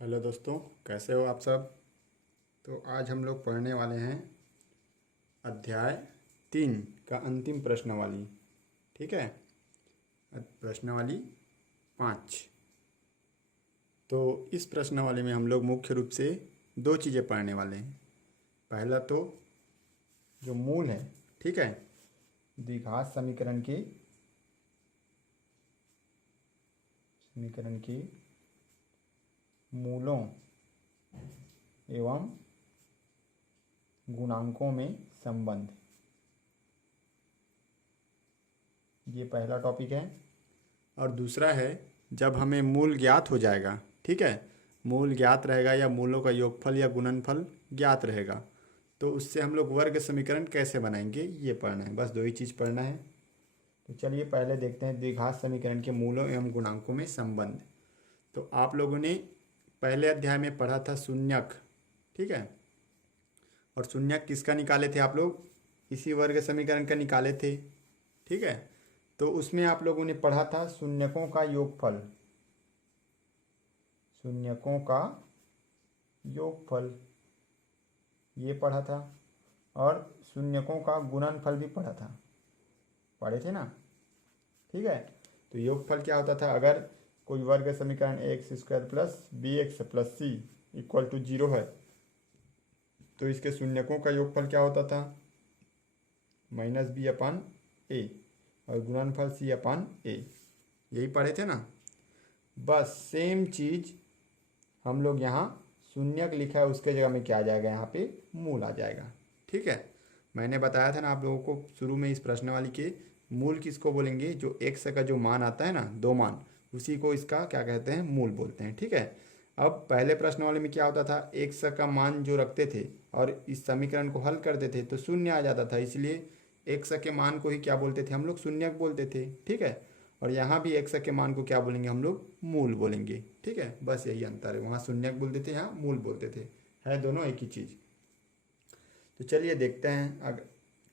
Hello दोस्तों, कैसे हो आप सब। तो आज हम लोग पढ़ने वाले हैं अध्याय 3 का अंतिम प्रश्नावली। ठीक है, प्रश्नावली 5। तो इस प्रश्नावली में हम लोग मुख्य रूप से दो चीज़ें पढ़ने वाले हैं। पहला तो जो मूल है, ठीक है, द्विघात समीकरण के मूलों एवं गुणांकों में संबंध, ये पहला टॉपिक है। और दूसरा है, जब हमें मूल ज्ञात हो जाएगा, ठीक है, मूल ज्ञात रहेगा या मूलों का योगफल या गुणनफल ज्ञात रहेगा, तो उससे हम लोग वर्ग समीकरण कैसे बनाएंगे ये पढ़ना है। बस दो ही चीज़ पढ़ना है। तो चलिए पहले देखते हैं द्विघात समीकरण के मूलों एवं गुणांकों में संबंध। तो आप लोगों ने पहले अध्याय में पढ़ा था शून्यक, ठीक है, और शून्यक किसका निकाले थे आप लोग, इसी वर्ग समीकरण का निकाले थे, ठीक है। तो उसमें आप लोगों ने पढ़ा था शून्यकों का योगफल, शून्यकों का योगफल ये पढ़ा था, और शून्यकों का गुणनफल भी पढ़ा था, पढ़े थे ना, ठीक है। तो योगफल क्या होता था, अगर कोई वर्ग समीकरण x² plus bx plus C equal to 0 है, तो इसके शून्यकों का योगफल क्या होता था, -b/a, और गुणनफल c/a। यही पढ़े थे ना। बस सेम चीज़ हम लोग यहाँ शून्यक लिखा है, उसके जगह में क्या आ जाएगा, यहाँ पे मूल आ जाएगा, ठीक है। मैंने बताया था ना आप लोगों को शुरू में इस प्रश्नावली के, मूल किसको बोलेंगे, जो x का जो मान आता है ना, दो मान, उसी को इसका क्या कहते हैं, मूल बोलते हैं, ठीक है। अब पहले प्रश्नावली में क्या होता था, x का मान जो रखते थे और इस समीकरण को हल करते थे तो शून्य आ जाता था, इसलिए x के मान को ही क्या बोलते थे हम लोग, शून्यक बोलते थे, ठीक है। और यहाँ भी x के मान को क्या बोलेंगे हम लोग, मूल बोलेंगे, ठीक है। बस यही अंतर है, वहाँ शून्यक बोलते थे, यहाँ मूल बोलते थे, है दोनों एक ही चीज़। तो चलिए देखते हैं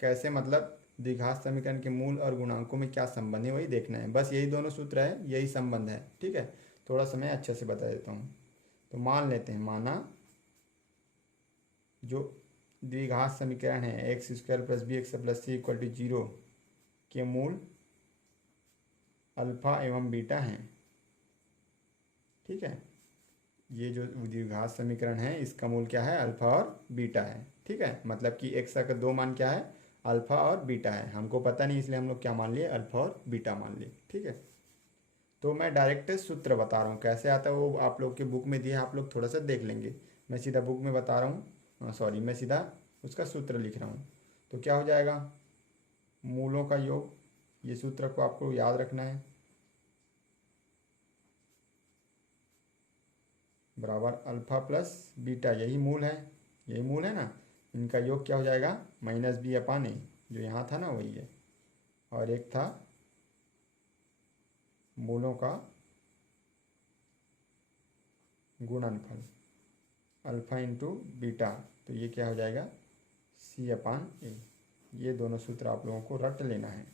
कैसे, मतलब द्विघात समीकरण के मूल और गुणांकों में क्या संबंध है वही देखना है। बस यही दोनों सूत्र है, यही संबंध है, ठीक है। थोड़ा सा मैं अच्छे से बता देता हूँ। तो मान लेते हैं, माना जो द्विघात समीकरण है x² plus bx plus C equal to 0 के मूल अल्फा एवं बीटा हैं, ठीक है। ये जो द्विघात समीकरण है इसका मूल क्या है, अल्फा और बीटा है, ठीक है। मतलब कि x का दो मान क्या है, अल्फा और बीटा है। हमको पता नहीं इसलिए हम लोग क्या मान लिए, अल्फा और बीटा मान लिए, ठीक है। तो मैं डायरेक्ट सूत्र बता रहा हूँ, कैसे आता है वो आप लोग के बुक में दिया है, आप लोग थोड़ा सा देख लेंगे। मैं सीधा बुक में बता रहा हूँ, सॉरी, मैं सीधा उसका सूत्र लिख रहा हूँ। तो क्या हो जाएगा, मूलों का योग, ये सूत्र को आपको याद रखना है, बराबर अल्फा प्लस बीटा, यही मूल है, यही मूल है ना। इनका योग क्या हो जाएगा, -b/a, जो यहाँ था ना वही है, और एक था मूलों का गुणनफल, अल्फा इंटू बीटा, तो ये क्या हो जाएगा, c/a। ये दोनों सूत्र आप लोगों को रट लेना है।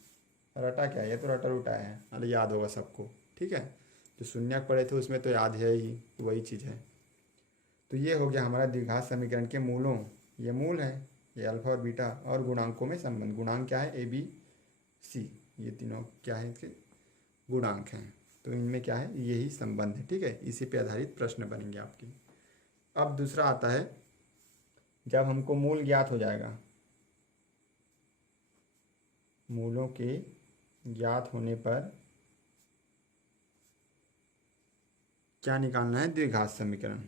रटा क्या है, ये तो रटा रुटा है, अरे याद होगा सबको, ठीक है। जो शून्यक पढ़े थे उसमें तो याद है ही, वही चीज़ है। तो ये हो गया हमारा द्विघात समीकरण के मूलों, ये मूल है, ये अल्फा और बीटा, और गुणांकों में संबंध, गुणांक क्या है, a b c, ये तीनों क्या है, इसके गुणांक हैं। तो इनमें क्या है, यही संबंध है, ठीक है। इसी पे आधारित प्रश्न बनेंगे आपके। अब दूसरा आता है, जब हमको मूल ज्ञात हो जाएगा, मूलों के ज्ञात होने पर क्या निकालना है, द्विघात समीकरण,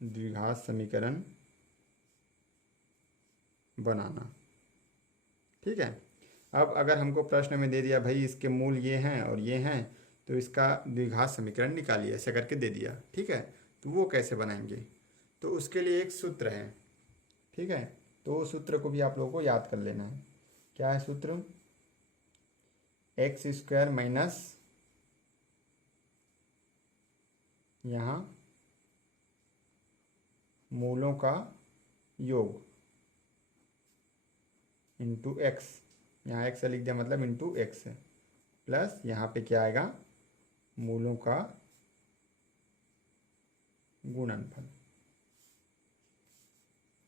द्विघात समीकरण बनाना, ठीक है। अब अगर हमको प्रश्न में दे दिया भाई इसके मूल ये हैं और ये हैं, तो इसका द्विघात समीकरण निकालिए, ऐसा करके दे दिया, ठीक है। तो वो कैसे बनाएंगे, तो उसके लिए एक सूत्र है, ठीक है। तो उस सूत्र को भी आप लोगों को याद कर लेना है। क्या है सूत्र, x² माइनस, यहाँ मूलों का योग इंटू एक्स, यहाँ एक्स लिख दिया मतलब इंटू एक्स, प्लस यहाँ पे क्या आएगा, मूलों का गुणनफल,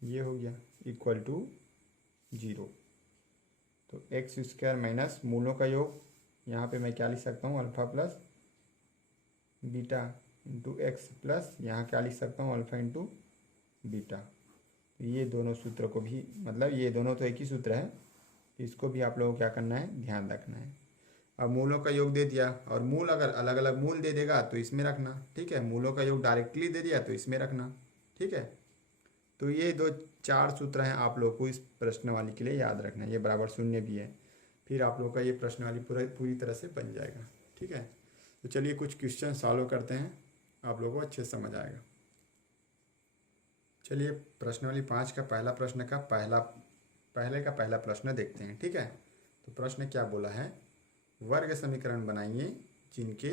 ये हो गया इक्वल टू 0। तो एक्स स्क्वायर माइनस मूलों का योग, यहाँ पे मैं क्या लिख सकता हूँ, alpha plus beta into x plus यहाँ क्या लिख सकता हूँ, अल्फ़ा इंटू बीटा। तो ये दोनों सूत्र को भी, मतलब ये दोनों तो एक ही सूत्र है, इसको भी आप लोगों को क्या करना है, ध्यान रखना है। अब मूलों का योग दे दिया, और मूल अगर अलग अलग मूल दे देगा तो इसमें रखना, ठीक है। मूलों का योग डायरेक्टली दे दिया तो इसमें रखना, ठीक है। तो ये 4 सूत्र हैं, आप लोग को इस प्रश्नवाली के लिए याद रखना है। ये बराबर शून्य भी है, फिर आप लोग का ये प्रश्नवाली पूरी तरह से बन जाएगा, ठीक है। तो चलिए कुछ क्वेश्चन सॉल्व करते हैं, आप लोगों को अच्छे से समझ आएगा। चलिए प्रश्नवाली 5 का पहला प्रश्न का पहला प्रश्न देखते हैं, ठीक है। तो प्रश्न क्या बोला है, वर्ग समीकरण बनाइए जिनके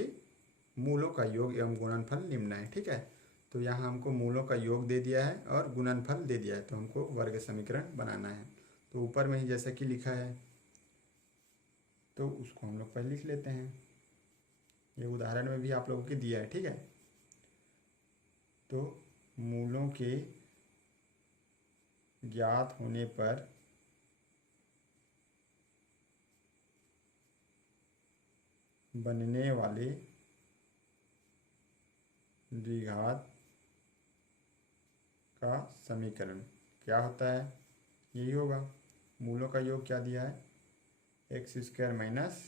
मूलों का योग एवं गुणनफल निम्न है, ठीक है। तो यहाँ हमको मूलों का योग दे दिया है और गुणनफल दे दिया है, तो हमको वर्ग समीकरण बनाना है। तो ऊपर में ही जैसा कि लिखा है तो उसको हम लोग पहले लिख लेते हैं, ये उदाहरण में भी आप लोगों के दिया है, ठीक है। तो मूलों के ज्ञात होने पर बनने वाले द्विघात का समीकरण क्या होता है, यही होगा। मूलों का योग क्या दिया है, एक्स स्क्वायर माइनस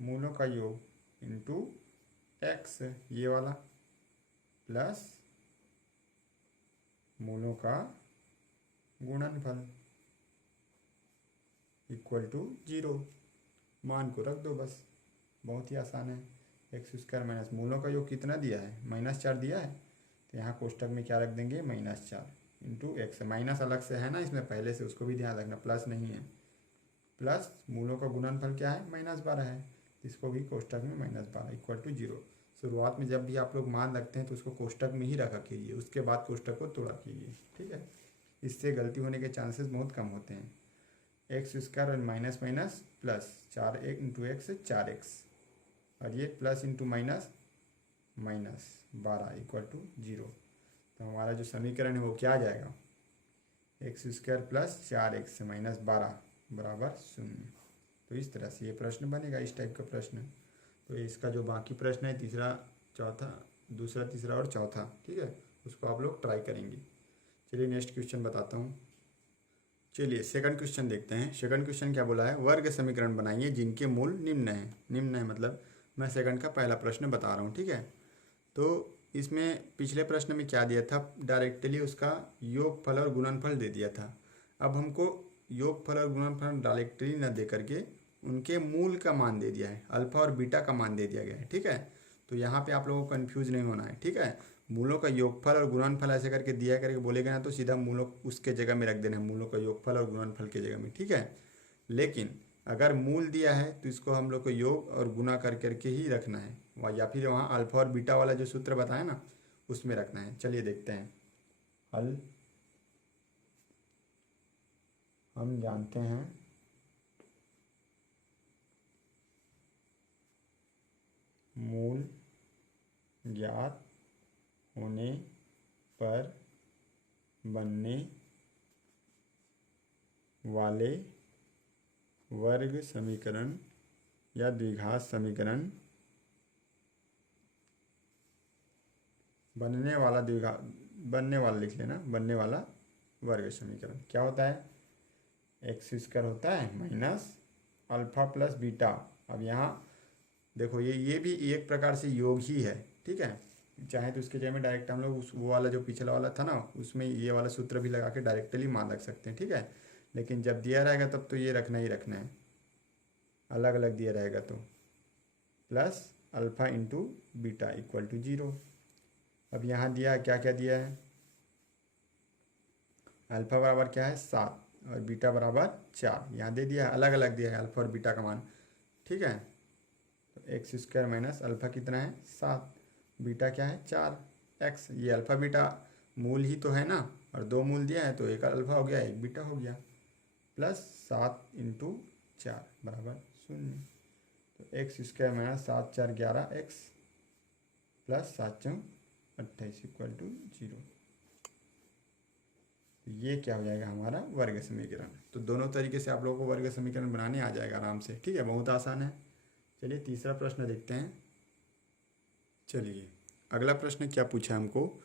मूलों का योग इंटू एक्स, ये वाला, प्लस मूलों का गुणनफल इक्वल टू 0। मान को रख दो बस, बहुत ही आसान है। एक्स स्क्वायर माइनस मूलों का योग कितना दिया है, -4 दिया है, तो यहाँ कोष्टक में क्या रख देंगे, -4 इंटू एक्स। माइनस अलग से है ना इसमें पहले से, उसको भी ध्यान रखना, प्लस नहीं है। प्लस मूलों का गुणनफल क्या है, -12 है, इसको भी कोष्टक में -12 इक्वल टू 0। शुरुआत में जब भी आप लोग मान रखते हैं तो उसको कोष्टक में ही रखा कीजिए, उसके बाद कोष्टक को तोड़ा कीजिए, ठीक है। इससे गलती होने के चांसेस बहुत कम होते हैं। एक्स स्क्वायर और minus minus plus 4 into X 4x, और ये plus into minus -12 equal to 0। तो हमारा जो समीकरण है वो क्या आ जाएगा, एक्स स्क्वायर प्लस 4x -12 बराबर 0। तो इस तरह से ये प्रश्न बनेगा, इस टाइप का प्रश्न। तो इसका जो बाकी प्रश्न है दूसरा तीसरा और चौथा, ठीक है, उसको आप लोग ट्राई करेंगे। चलिए नेक्स्ट क्वेश्चन बताता हूँ। चलिए सेकंड क्वेश्चन देखते हैं। सेकंड क्वेश्चन क्या बोला है, वर्ग समीकरण बनाइए जिनके मूल निम्न है। निम्न है मतलब मैं सेकंड का पहला प्रश्न बता रहा हूँ, ठीक है। तो इसमें पिछले प्रश्न में क्या दिया था, डायरेक्टली उसका योगफल और गुणनफल दे दिया था। अब हमको योगफल और गुणनफल डायरेक्टली न दे करके उनके मूल का मान दे दिया है, अल्फा और बीटा का मान दे दिया गया है, ठीक है। तो यहाँ पे आप लोगों को कन्फ्यूज नहीं होना है, ठीक है। मूलों का योगफल और गुणनफल ऐसे करके दिया करके बोलेगा ना तो सीधा मूलों उसके जगह में रख देना है, मूलों का योगफल और गुणनफल के जगह में, ठीक है। लेकिन अगर मूल दिया है तो इसको हम लोग को योग और गुना कर करके ही रखना है, या फिर वहाँ अल्फा और बीटा वाला जो सूत्र बताया ना उसमें रखना है। चलिए देखते हैं हल। हम जानते हैं मूल ज्ञात होने पर बनने वाले वर्ग समीकरण या द्विघात समीकरण, बनने वाला लिख लेना, बनने वाला वर्ग समीकरण क्या होता है, एक्स स्क्वायर होता है माइनस अल्फा प्लस बीटा। अब यहाँ देखो ये भी एक प्रकार से योग ही है, ठीक है। चाहे तो उसके जगह में डायरेक्ट हम लोग वो वाला जो पिछला वाला था ना उसमें ये वाला सूत्र भी लगा के डायरेक्टली मान रख सकते हैं, ठीक है। लेकिन जब दिया रहेगा तब तो ये रखना ही रखना है, अलग अलग दिया रहेगा तो plus alpha into beta equal to 0। अब यहाँ दिया क्या क्या दिया है, अल्फा बराबर क्या है 7 और बीटा बराबर 4, यहाँ दे दिया है, अलग अलग दिया है अल्फा और बीटा का मान, ठीक है। तो एक्स स्क्वायर माइनस अल्फा कितना है 7, बीटा क्या है 4x। ये अल्फा बीटा मूल ही तो है ना, और 2 मूल दिया है तो एक अल्फा हो गया एक बीटा हो गया, प्लस 7 इंटू 4 बराबर 0। तो X square minus 7 4 11x plus 7×28 equal to 0। ये क्या हो जाएगा हमारा वर्ग समीकरण। तो दोनों तरीके से आप लोगों को वर्ग समीकरण बनाने आ जाएगा आराम से, ठीक है, बहुत आसान है। चलिए तीसरा प्रश्न देखते हैं। चलिए अगला प्रश्न क्या पूछा हमको,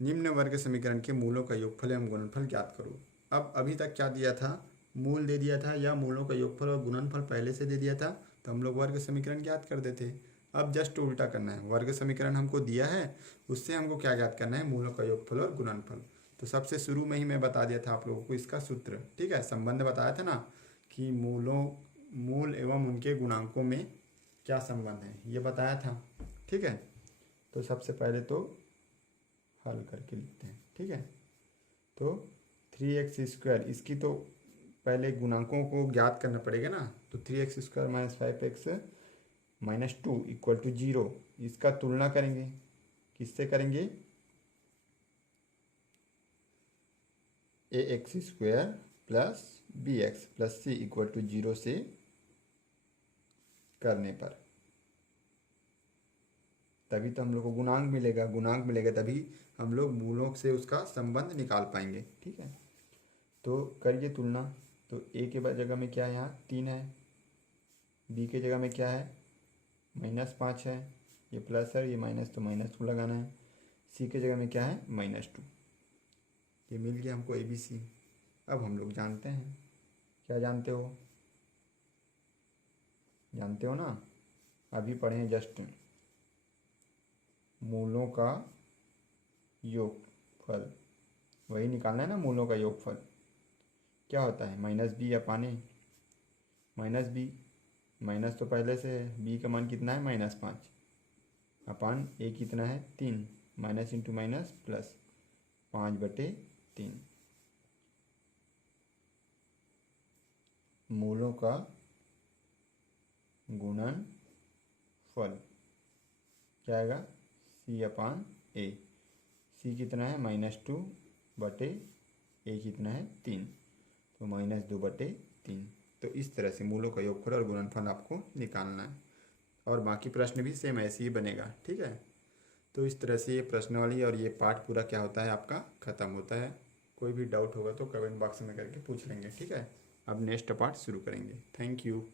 निम्न वर्ग समीकरण के मूलों का योगफल एवं गुणनफल ज्ञात करो। अब अभी तक क्या दिया था, मूल दे दिया था या मूलों का योगफल और गुणनफल पहले से दे दिया था, तो हम लोग वर्ग समीकरण ज्ञात कर देते। अब जस्ट उल्टा करना है, वर्ग समीकरण हमको दिया है, उससे हमको क्या ज्ञात करना है, मूलों का योगफल और गुणनफल। तो सबसे शुरू में ही मैं बता दिया था आप लोगों को इसका सूत्र, ठीक है, संबंध बताया था ना कि मूल एवं उनके गुणांकों में क्या संबंध है, ये बताया था, ठीक है। तो सबसे पहले तो हल करके लिखते हैं, ठीक है। तो 3x², इसकी तो पहले गुणांकों को ज्ञात करना पड़ेगा ना। तो 3x² - 5x - 2 इक्वल टू 0, इसका तुलना करेंगे, किससे करेंगे, ax² plus bx plus c equal to 0 से करने पर तभी तो हम लोग को गुणांक मिलेगा, गुणांक मिलेगा तभी हम लोग मूलों से उसका संबंध निकाल पाएंगे, ठीक है। तो करिए तुलना। तो a के जगह में क्या है, यहाँ 3 है, b के जगह में क्या है, -5 है, ये प्लस है, ये माइनस, तो माइनस को लगाना है। c के जगह में क्या है, -2। ये मिल गया हमको ABC। अब हम लोग जानते हैं, क्या जानते हो ना, अभी पढ़े हैं जस्ट, मूलों का योगफल, वही निकालना है ना, मूलों का योगफल क्या होता है, -b upon a, -b, minus तो पहले से है, b का मान कितना है, -5, अपान a कितना है, 3, माइनस इंटू माइनस प्लस, 5/3। मूलों का गुणनफल क्या आएगा, c/a, c कितना है, -2/a कितना है, 3, तो -2/3। तो इस तरह से मूलों का योगफल और गुणनफल आपको निकालना है, और बाकी प्रश्न भी सेम ऐसे ही बनेगा, ठीक है। तो इस तरह से ये प्रश्नावली और ये पार्ट पूरा क्या होता है आपका ख़त्म होता है। कोई भी डाउट होगा तो कमेंट बॉक्स में करके पूछ लेंगे, ठीक है। अब नेक्स्ट पार्ट शुरू करेंगे। Thank you.